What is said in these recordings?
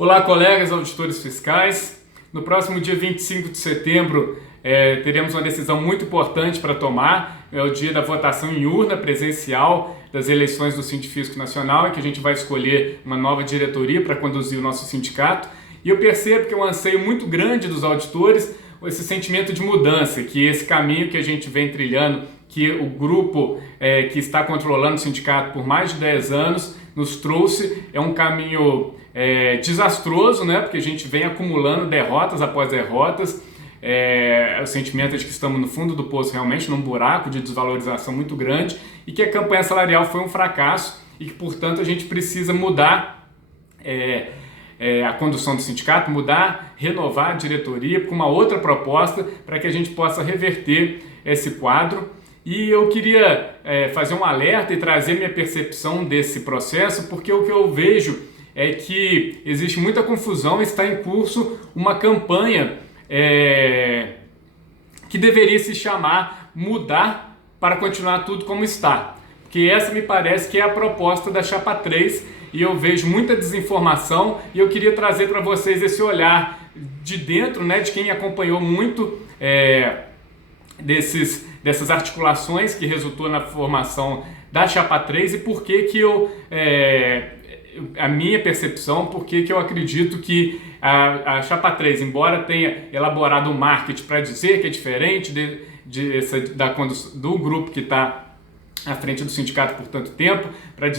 Olá, colegas auditores fiscais. No próximo dia 25 de setembro teremos uma decisão muito importante para tomar. É o dia da votação em urna presencial das eleições do Sindifisco Nacional, em que a gente vai escolher uma nova diretoria para conduzir o nosso sindicato. E eu percebo que é um anseio muito grande dos auditores, esse sentimento de mudança, que esse caminho que a gente vem trilhando, que o grupo que está controlando o sindicato por mais de 10 anos nos trouxe, é um caminho desastroso, né? Porque a gente vem acumulando derrotas após derrotas. O sentimento é de que estamos no fundo do poço, realmente num buraco de desvalorização muito grande, e que a campanha salarial foi um fracasso e que, portanto, a gente precisa mudar a condução do sindicato, renovar a diretoria com uma outra proposta para que a gente possa reverter esse quadro. E eu queria fazer um alerta e trazer minha percepção desse processo, porque o que eu vejo é que existe muita confusão, está em curso uma campanha que deveria se chamar Mudar para Continuar Tudo Como Está. Porque essa me parece que é a proposta da Chapa 3, e eu vejo muita desinformação, e eu queria trazer para vocês esse olhar de dentro, né, de quem acompanhou muito dessas articulações que resultou na formação da Chapa 3 e por que a minha percepção, porque que eu acredito que a Chapa 3, embora tenha elaborado um marketing para dizer que é diferente do grupo que está à frente do sindicato por tanto tempo, para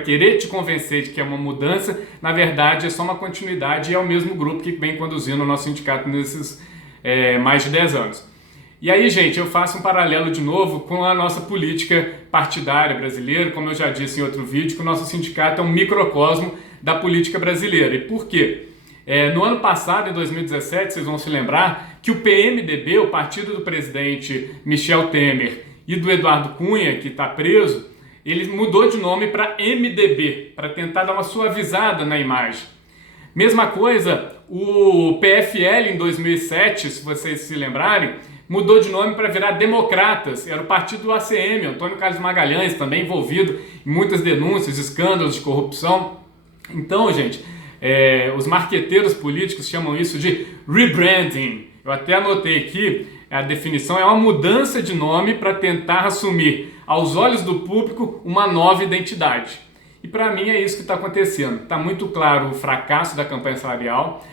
querer te convencer de que é uma mudança, na verdade é só uma continuidade e é o mesmo grupo que vem conduzindo o nosso sindicato nesses mais de 10 anos. E aí, gente, eu faço um paralelo de novo com a nossa política partidária brasileira. Como eu já disse em outro vídeo, que o nosso sindicato é um microcosmo da política brasileira. E por quê? No ano passado, em 2017, vocês vão se lembrar que o PMDB, o partido do presidente Michel Temer e do Eduardo Cunha, que está preso, ele mudou de nome para MDB, para tentar dar uma suavizada na imagem. Mesma coisa, o PFL em 2007, se vocês se lembrarem, mudou de nome para virar Democratas. Era o partido do ACM, Antônio Carlos Magalhães, também envolvido em muitas denúncias, escândalos de corrupção. Então, gente, os marqueteiros políticos chamam isso de rebranding. Eu até anotei aqui, a definição é uma mudança de nome para tentar assumir, aos olhos do público, uma nova identidade. E para mim é isso que está acontecendo. Está muito claro o fracasso da campanha salarial,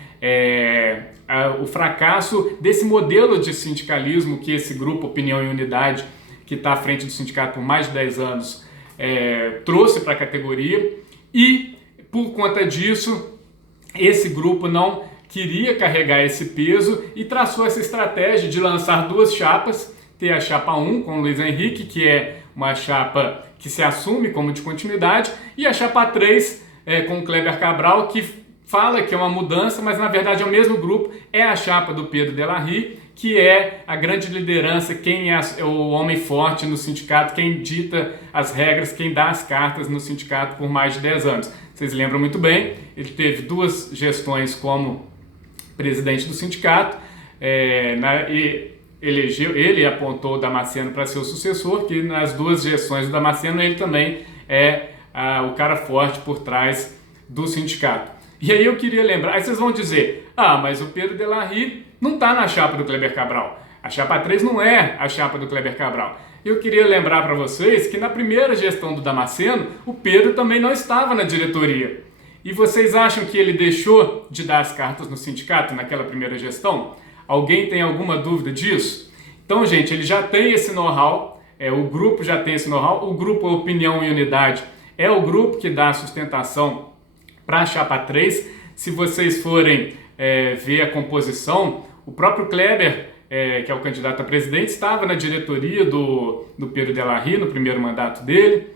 o fracasso desse modelo de sindicalismo que esse grupo Opinião e Unidade, que está à frente do sindicato por mais de 10 anos, trouxe para a categoria, e por conta disso esse grupo não queria carregar esse peso e traçou essa estratégia de lançar duas chapas. Ter a Chapa 1 com o Luiz Henrique, que é uma chapa que se assume como de continuidade, e a Chapa 3 com o Kleber Cabral, que fala que é uma mudança, mas na verdade é o mesmo grupo, é a chapa do Pedro Delahy, que é a grande liderança, quem é o homem forte no sindicato, quem dita as regras, quem dá as cartas no sindicato por mais de 10 anos. Vocês lembram muito bem, ele teve duas gestões como presidente do sindicato, e ele apontou o Damasceno para ser o sucessor, que nas duas gestões do Damasceno ele também é o cara forte por trás do sindicato. E aí eu queria lembrar, aí vocês vão dizer, mas o Pedro Delahy não está na chapa do Kleber Cabral, a Chapa 3 não é a chapa do Kleber Cabral. Eu queria lembrar para vocês que na primeira gestão do Damasceno, o Pedro também não estava na diretoria. E vocês acham que ele deixou de dar as cartas no sindicato naquela primeira gestão? Alguém tem alguma dúvida disso? Então, gente, ele já tem esse know-how, o grupo já tem esse know-how, o grupo Opinião e Unidade é o grupo que dá a sustentação para a Chapa 3. Se vocês forem ver a composição, o próprio Kleber, que é o candidato a presidente, estava na diretoria do Pedro Delahy no primeiro mandato dele.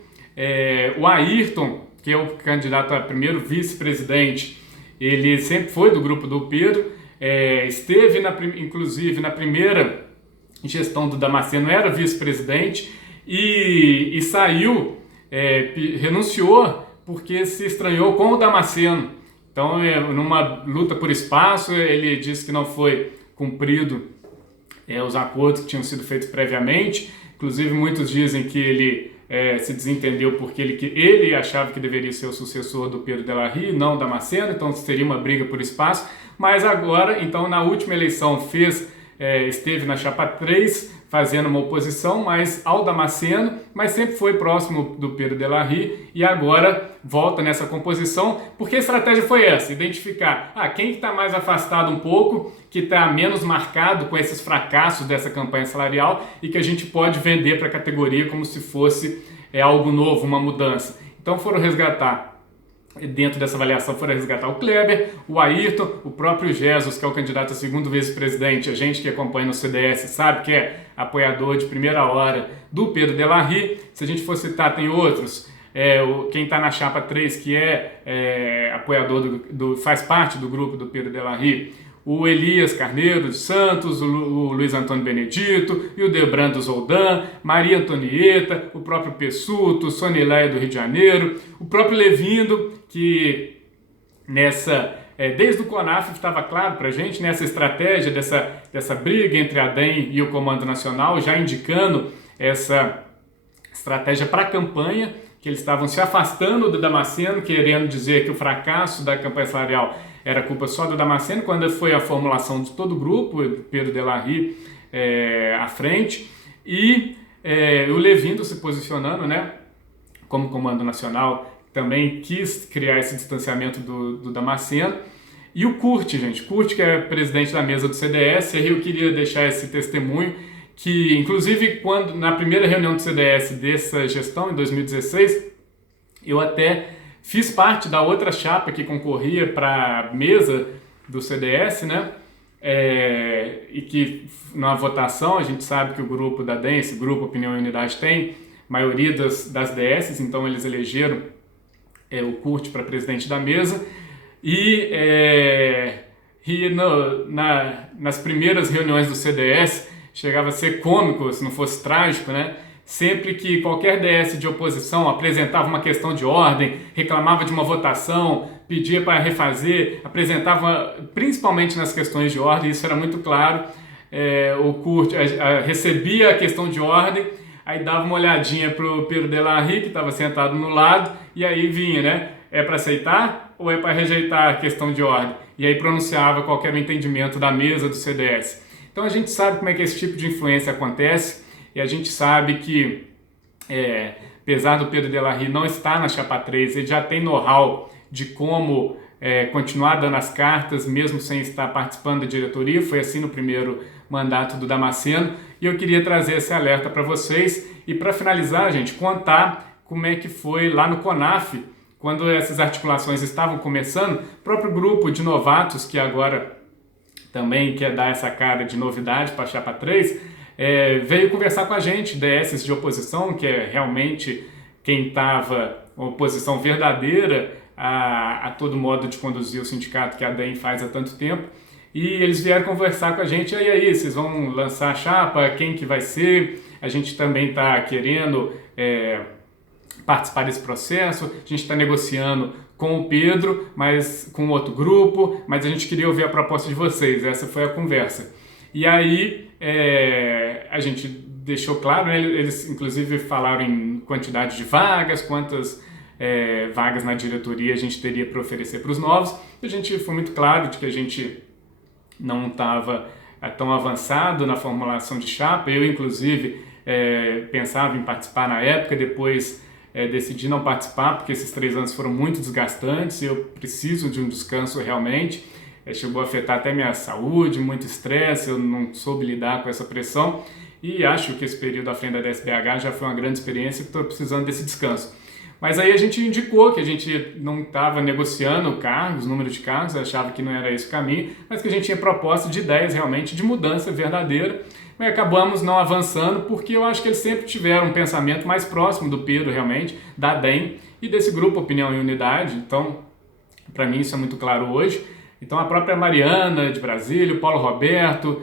O Ayrton, que é o candidato a primeiro vice-presidente, ele sempre foi do grupo do Pedro, esteve inclusive na primeira gestão do Damasceno, era vice-presidente e saiu, renunciou porque se estranhou com o Damasceno. Então, numa luta por espaço, ele disse que não foi cumprido os acordos que tinham sido feitos previamente. Inclusive, muitos dizem que ele se desentendeu porque ele achava que deveria ser o sucessor do Pedro de la Rive, não Damasceno, então seria uma briga por espaço, mas agora, então na última eleição esteve na chapa 3, fazendo uma oposição mais ao Damasceno, mas sempre foi próximo do Pedro de la Rive e agora volta nessa composição, porque a estratégia foi essa, identificar quem está mais afastado um pouco, que está menos marcado com esses fracassos dessa campanha salarial e que a gente pode vender para a categoria como se fosse algo novo, uma mudança. Então foram resgatar, dentro dessa avaliação, foram resgatar o Kleber, o Ayrton, o próprio Jesus, que é o candidato a segundo vice-presidente. A gente que acompanha no CDS sabe que é apoiador de primeira hora do Pedro de la Rive. Se a gente for citar, tem outros. Quem está na chapa 3, que apoiador faz parte do grupo do Pedro de la Rive, o Elias Carneiro de Santos, o Luiz Antônio Benedito, e o Debrando Zoldan, Maria Antonieta, o próprio Pessuto, Sonileia do Rio de Janeiro, o próprio Levindo, que desde o CONAF estava claro para a gente, nessa estratégia dessa briga entre a DEM e o Comando Nacional, já indicando essa estratégia para a campanha, que eles estavam se afastando do Damasceno, querendo dizer que o fracasso da campanha salarial era culpa só do Damasceno, quando foi a formulação de todo o grupo, Pedro de la Rive à frente, e o Levindo se posicionando, como Comando Nacional, também quis criar esse distanciamento do Damasceno, e o Curti, que é presidente da mesa do CDS, aí eu queria deixar esse testemunho, que inclusive na primeira reunião do CDS dessa gestão, em 2016, eu até fiz parte da outra chapa que concorria para a mesa do CDS, e que na votação a gente sabe que o grupo da DEM, esse grupo Opinião e Unidade, tem maioria das DSs, então eles elegeram o Curti para presidente da mesa, nas primeiras reuniões do CDS chegava a ser cômico, se não fosse trágico, sempre que qualquer DS de oposição apresentava uma questão de ordem, reclamava de uma votação, pedia para refazer, apresentava, principalmente nas questões de ordem, isso era muito claro, o Curti recebia a questão de ordem, aí dava uma olhadinha para o Pedro de la Rive, que estava sentado no lado, e aí vinha, é para aceitar ou é para rejeitar a questão de ordem? E aí pronunciava qualquer entendimento da mesa do CDS. Então a gente sabe como é que esse tipo de influência acontece, e a gente sabe que, apesar do Pedro de la Rive não estar na chapa 3, ele já tem know-how de como continuar dando as cartas, mesmo sem estar participando da diretoria. Foi assim no primeiro mandato do Damasceno, e eu queria trazer esse alerta para vocês. E para finalizar, gente, contar como é que foi lá no CONAF, quando essas articulações estavam começando, o próprio grupo de novatos, que agora também quer dar essa cara de novidade para a chapa 3, veio conversar com a gente, DSs de oposição, que é realmente quem estava, uma oposição verdadeira a todo modo de conduzir o sindicato que a DEM faz há tanto tempo, e eles vieram conversar com a gente. E aí, vocês vão lançar a chapa? Quem que vai ser? A gente também está querendo participar desse processo, a gente está negociando com o Pedro, mas com outro grupo, mas a gente queria ouvir a proposta de vocês. Essa foi a conversa. E aí a gente deixou claro, eles inclusive falaram em quantidade de vagas, quantas vagas na diretoria a gente teria para oferecer para os novos. A gente foi muito claro de que a gente não estava tão avançado na formulação de chapa. Eu, inclusive, pensava em participar na época, depois decidi não participar, porque esses 3 anos foram muito desgastantes e eu preciso de um descanso realmente. Chegou a afetar até minha saúde, muito estresse, eu não soube lidar com essa pressão, e acho que esse período à frente da DSBH já foi uma grande experiência e estou precisando desse descanso. Mas aí a gente indicou que a gente não estava negociando cargos, número de cargos, achava que não era esse o caminho, mas que a gente tinha proposta de ideias realmente de mudança verdadeira, mas acabamos não avançando porque eu acho que eles sempre tiveram um pensamento mais próximo do Pedro realmente, da DEM e desse grupo Opinião e Unidade. Então, para mim isso é muito claro hoje. Então a própria Mariana de Brasília, o Paulo Roberto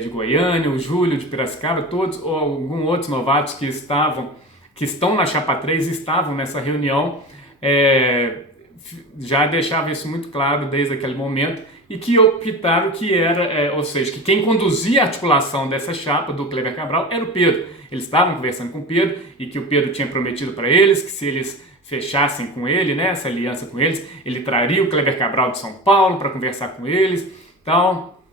de Goiânia, o Júlio de Piracicaba, todos ou alguns outros novatos que estão na chapa 3 e estavam nessa reunião, já deixava isso muito claro desde aquele momento, e que optaram que era, ou seja, que quem conduzia a articulação dessa chapa do Kleber Cabral era o Pedro. eles estavam conversando com o Pedro e que o Pedro tinha prometido para eles que se eles fechassem com ele, né, essa aliança com eles, ele traria o Kleber Cabral de São Paulo para conversar com eles, tal,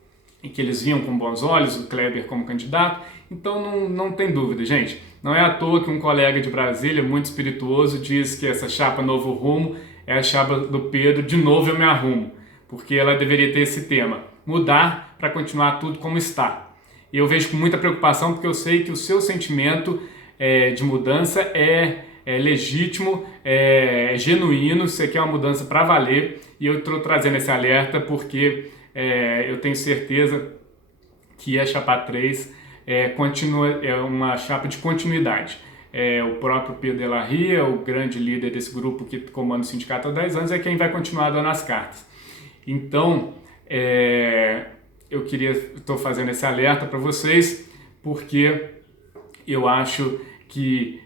e que eles viam com bons olhos o Kleber como candidato. Então não tem dúvida, gente. Não é à toa que um colega de Brasília, muito espirituoso, diz que essa chapa Novo Rumo é a chapa do Pedro, de novo eu me arrumo, porque ela deveria ter esse tema, mudar para continuar tudo como está. E eu vejo com muita preocupação, porque eu sei que o seu sentimento de mudança é legítimo, é genuíno, você quer uma mudança para valer, e eu estou trazendo esse alerta porque eu tenho certeza que a chapa 3 é uma chapa de continuidade. O próprio Pedro de la Rria, o grande líder desse grupo que comanda o sindicato há 10 anos, é quem vai continuar dando as cartas. Então, estou fazendo esse alerta para vocês, porque eu acho que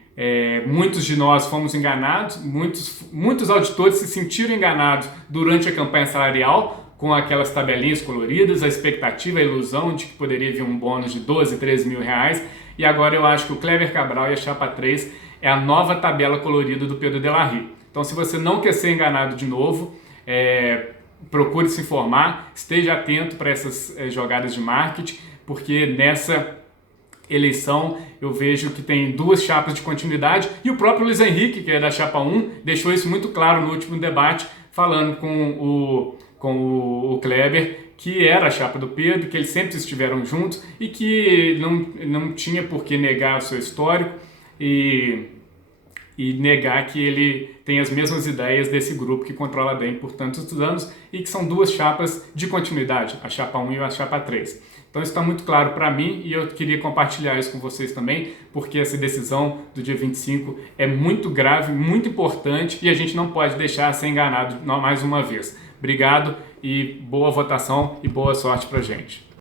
muitos de nós fomos enganados, muitos auditores se sentiram enganados durante a campanha salarial, com aquelas tabelinhas coloridas, a expectativa, a ilusão de que poderia vir um bônus de 12, 13 mil reais, e agora eu acho que o Kleber Cabral e a chapa 3 é a nova tabela colorida do Pedro de la Rria. Então, se você não quer ser enganado de novo, procure se informar, esteja atento para essas jogadas de marketing, porque nessa eleição eu vejo que tem duas chapas de continuidade, e o próprio Luiz Henrique, que é da chapa 1, deixou isso muito claro no último debate, falando com o Kleber, que era a chapa do Pedro, que eles sempre estiveram juntos e que não tinha por que negar o seu histórico e negar que ele tem as mesmas ideias desse grupo que controla bem por tantos anos e que são duas chapas de continuidade, a chapa 1 e a chapa 3. Então isso está muito claro para mim e eu queria compartilhar isso com vocês também, porque essa decisão do dia 25 é muito grave, muito importante e a gente não pode deixar ser enganado mais uma vez. Obrigado e boa votação e boa sorte pra gente.